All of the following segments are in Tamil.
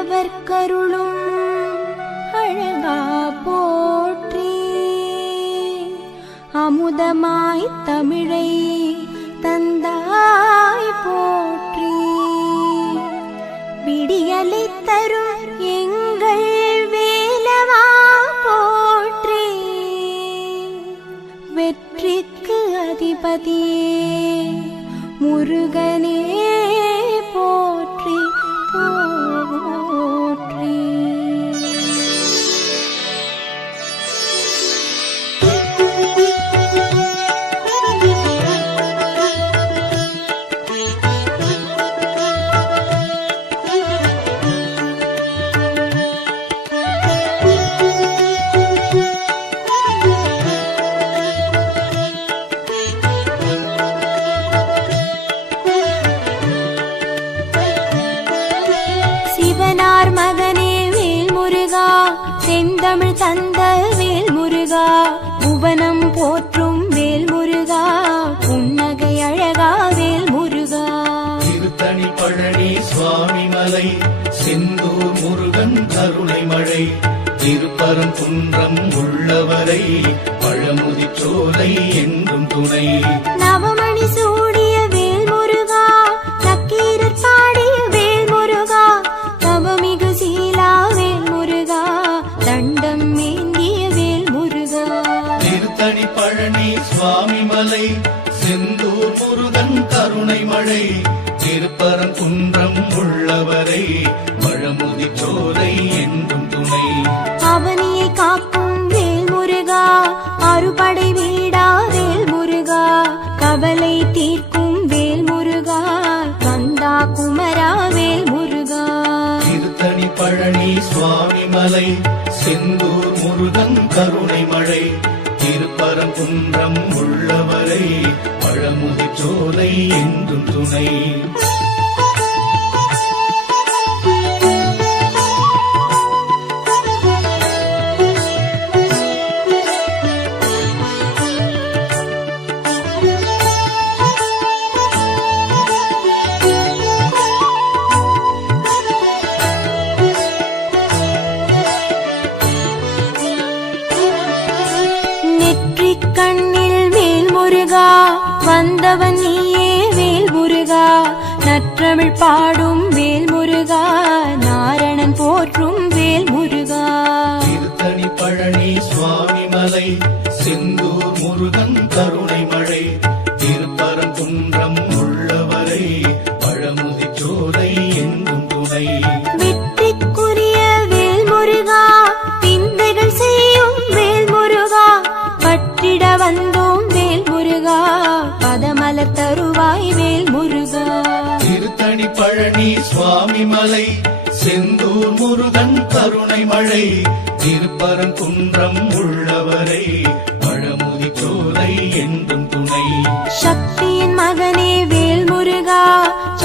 அவர் கருளும் அழகா போற்றி அமுதமாய் தமிழை தந்தாய் போற்றி விடியலை தரும் எங்கள் வேலவா போற்றி வெற்றிக்கு அதிபதியே முருகன் தாரும் துன்றம் உள்ளவரை பழமுதிச்சோலை என்றும் துணை நவம் அவனியை காக்கும் வேல் முருகா அறுபடை வீடா வேல் முருகா கவலை தீர்க்கும் வேல் முருகா கந்தா குமரா வேல் முருகா திருத்தணி பழனி சுவாமி மலை செந்தூர் முருகன் கருணை மழை திருப்பரங்குன்றம் உள்ளவரை பழமுதிச்சோலை என்றும் துணை வந்தவன் நீயே வேல் முருகா நற்றமிழ் பாடும் வேல் முருகா நாரணன் போற்றும் வேல் முருகா பழனி சுவாமி மலை பல தருவாய் மேல் முருகா திருத்தணி பழனி சுவாமி மலை செந்தூர் முருகன் கருணை மழை குன்றம் உள்ளவரை பழமுதி சோலை என்றும் துணை சக்தியின் மகனே வேல் முருகா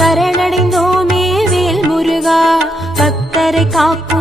சரணடைந்தோமே வேல் முருகா பக்தரை காக்க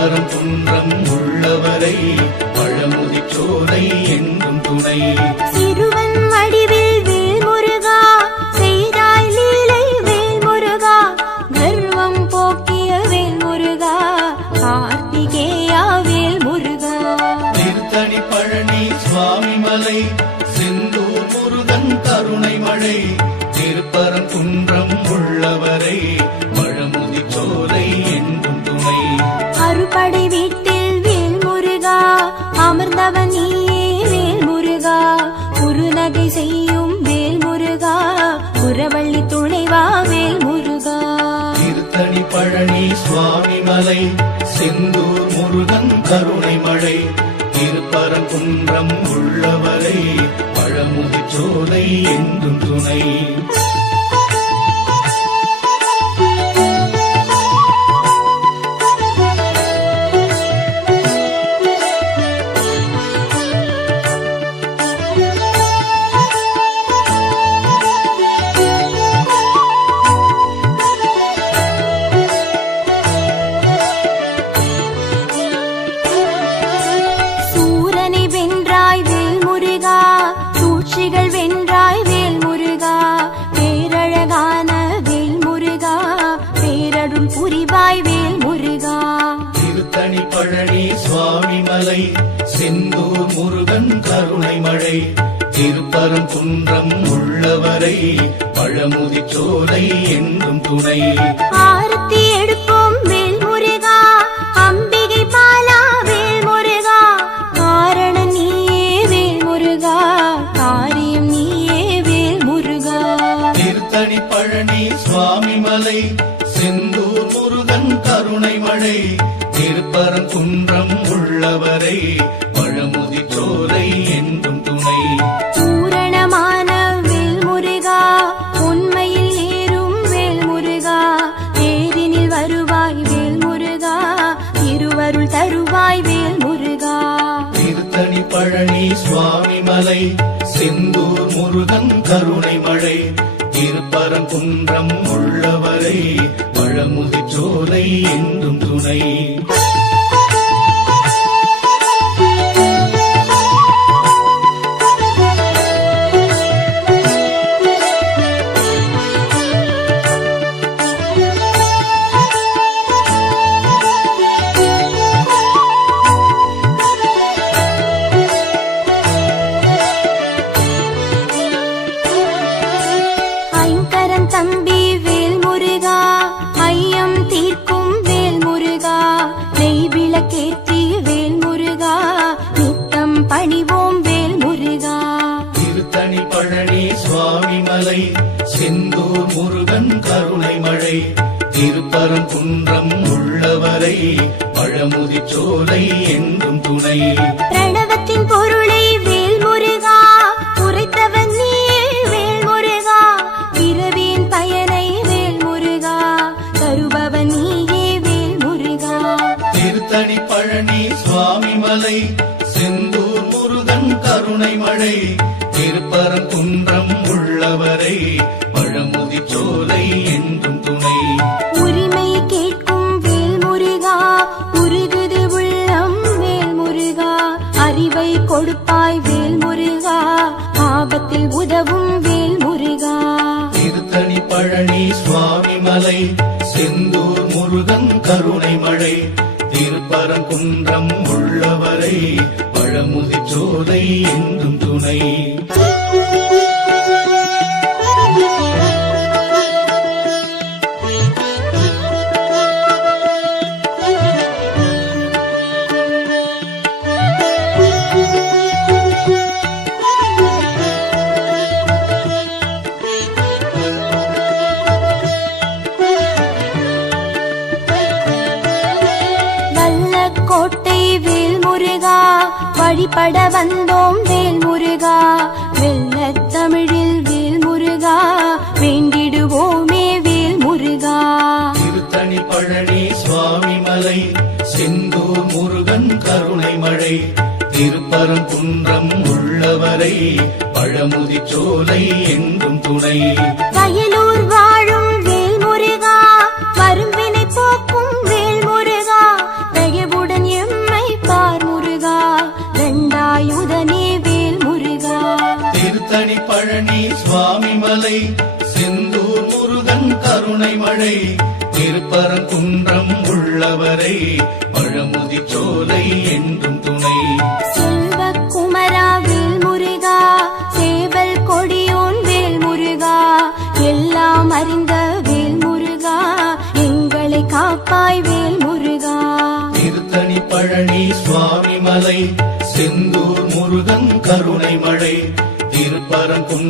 தாரும் குன்றம் மலை செந்தூர் முருகன் கருணை மழை திருப்பரங்குன்றம் உள்ளவரை சோலை என்றும் துணை பாரம் துன்றம் உள்ளவரை பழமுதி சோலை என்றும் துணை ஆரத்தி எடுப்போம் வேல்முருகா அம்பிகை பாலா வேல்முருகா காரண நீயே வேல்முருகா காரியம் நீயே வேல்முருகா திருத்தணி பழனி சுவாமி மலை செந்தூர் முருகன் கருணை மழை திருப்பரங்குன்றம் உள்ளவரை பழமுதிச்சோலை என்றும் துணை கருணை மழை குன்றம் உள்ளவரை பழமுதி பழமுதிச்சோலை என்றும் துணை அமுதிச்சோலை எங்கும் துணை வயலூர் வாழும் வேல்முருகா வரும்பினை போக்கும் வேல்முருகா தயவுடன் எம்மை பார் முருகா ரெண்டாயுதனே வேல்முருகா திருத்தணி பழனி சுவாமி மலை செந்தூர் முருகன் கருணை மழை திருப்பரங்குன்றம் உள்ளவரை பழமுதிச்சோலை என்றும் துணை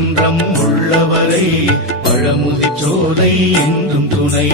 என்றும் உள்ளவரை பழமுதி பழமுதிச்சோலை என்றும் துணை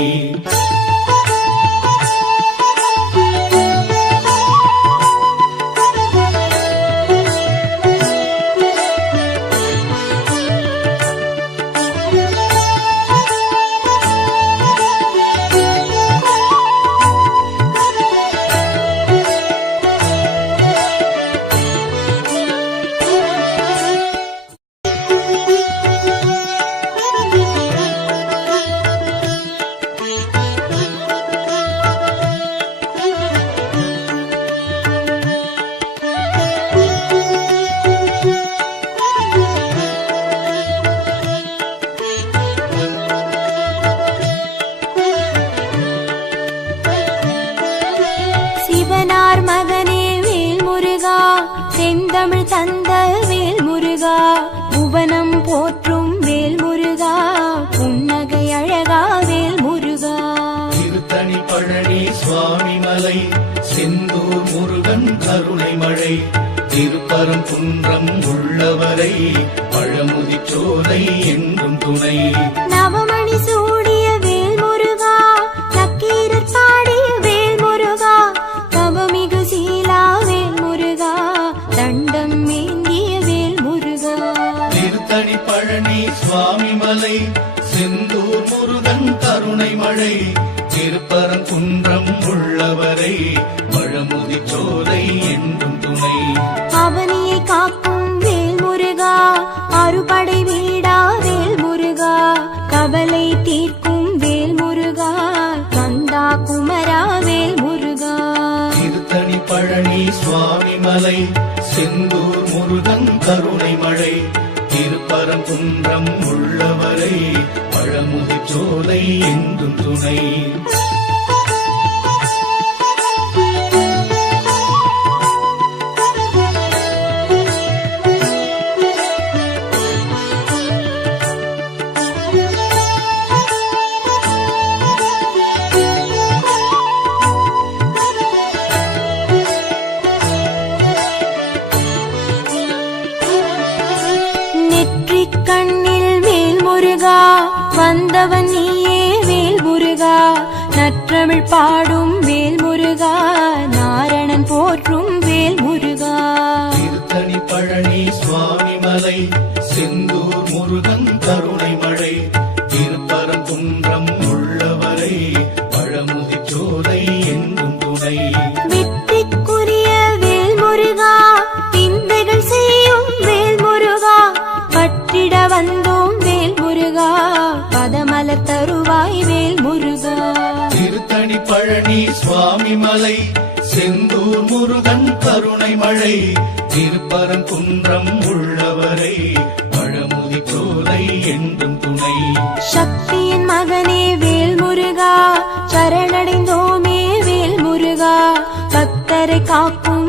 கடலை சிந்து முருகன் கருணை மழை திருப்பரம் குன்றம் உள்ளவரை பழமுதிச்சோலை என்றும் துணை நவம கருணை மழை திருப்பரங்குன்றம் உள்ளவரை சோலை என்றும் துணை அருள் பாடும் வேல்முருகா நாரணன் போற்றும் வேல்முருகா முருகா பழனி சுவாமி மலை செந்தூர் முருகன் கருணை மழை மலை செந்தூர் முருகன் கருணை மழை திருப்பரம் குன்றம் உள்ளவரை பழமுதி சோலை என்றும் துணை சக்தியின் மகனே வேல் முருகா சரணடைந்தோமே வேல் முருகா பக்தரை காக்கும்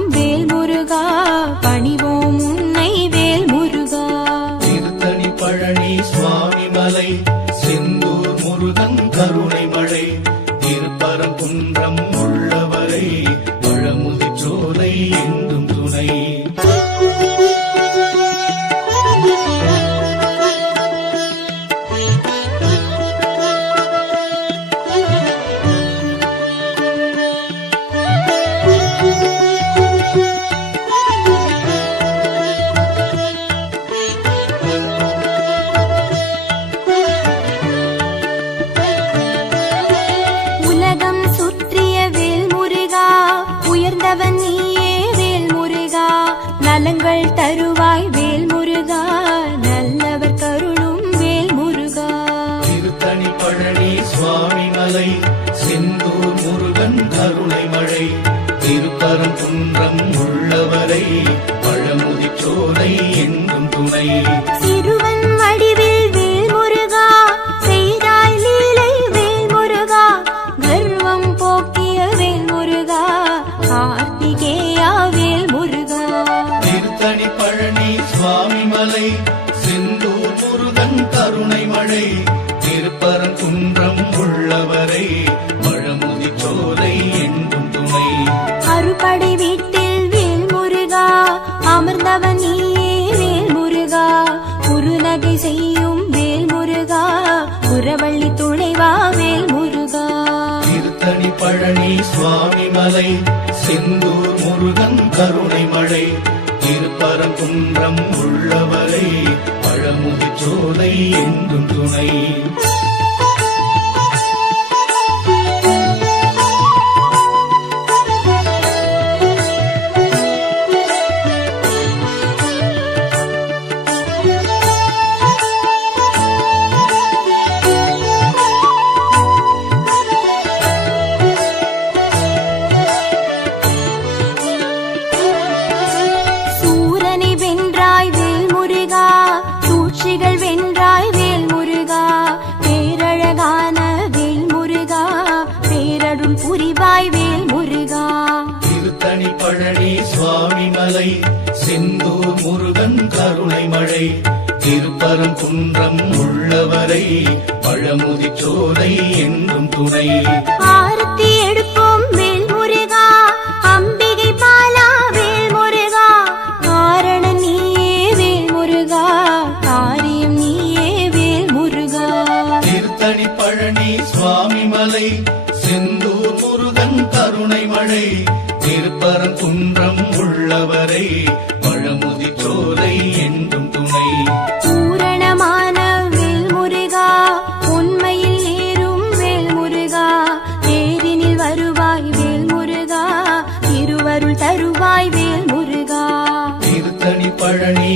திருக்கரம் குன்றம் உள்ளவரை பழமுதிச்சோலை என்றும் துணை அருளி துணைவாவேல் முருகா திருத்தணி பழனி சுவாமி மலை செந்தூர் முருகன் கருணை மழை திருப்பரங்குன்றம் உள்ளவரை பழமுதிச்சோலை என்றும் துணை சோலை என்றும் துணை ஆர்த்தி எடுப்போம் மேல் முருகா அம்பிகை பாலா முருகா காரண நீயே முருகா காரியம் நீயே முருகா திருத்தணி பழனி சுவாமி மலை செந்தூர் முருகன் கருணை மழை திருப்பரம் குன்றம் உள்ளவரை பழமுதி சோலை என்றும் துணை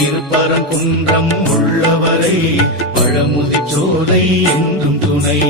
திருப்பரம் குன்றம் உள்ளவரை பழமுதிச் சோதை என்றும் துணை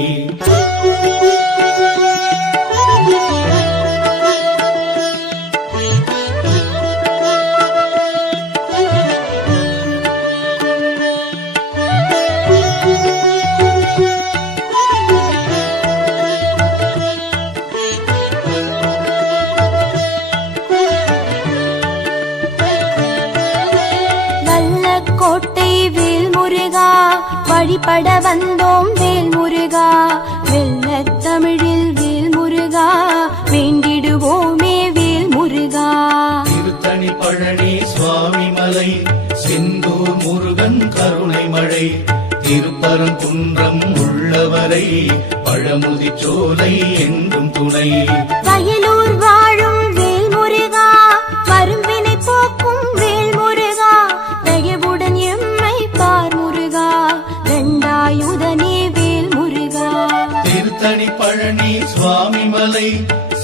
மலை சிந்து முருகன் கருணை மழை திருப்பரங்குன்றம் உள்ளவரை பழமுதி சோலை என்றும் துணை வயலூர் வாழும் வேல்முருகா கரும்பினை போக்கும் வேல்முருகா தயவுடன் எம்மை பார் முருகா ரெண்டாயுதனே வேல்முருகா திருத்தணி பழனி சுவாமி மலை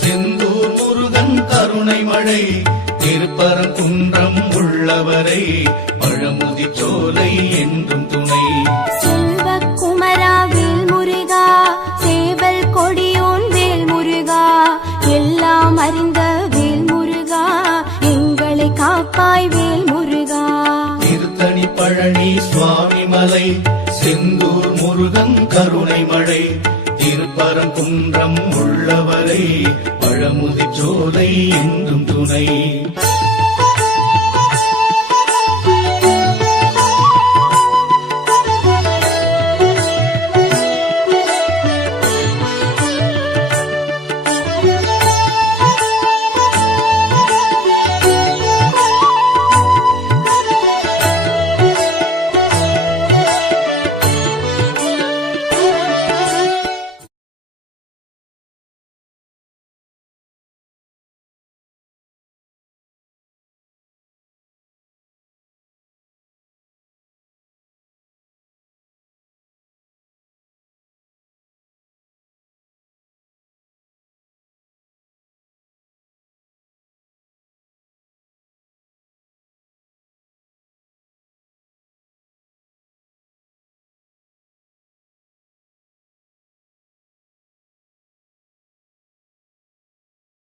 செந்தூர் முருகன் கருணை மழை திருப்பரங்குன்றம் வல்லவரை பழமுதி சோலை என்றும் துணை செல்வ குமரா வேல் முருகா சேவல் கொடியோன் வேல் முருகா எல்லாம் அறிந்த வேல் முருகா எங்களை காப்பாய் வேல் முருகா திருத்தணி பழனி சுவாமி மலை செந்தூர் முருகன் கருணை மழை திருப்பரம் குன்றம் உள்ளவரை பழமுதி சோலை என்றும் துணை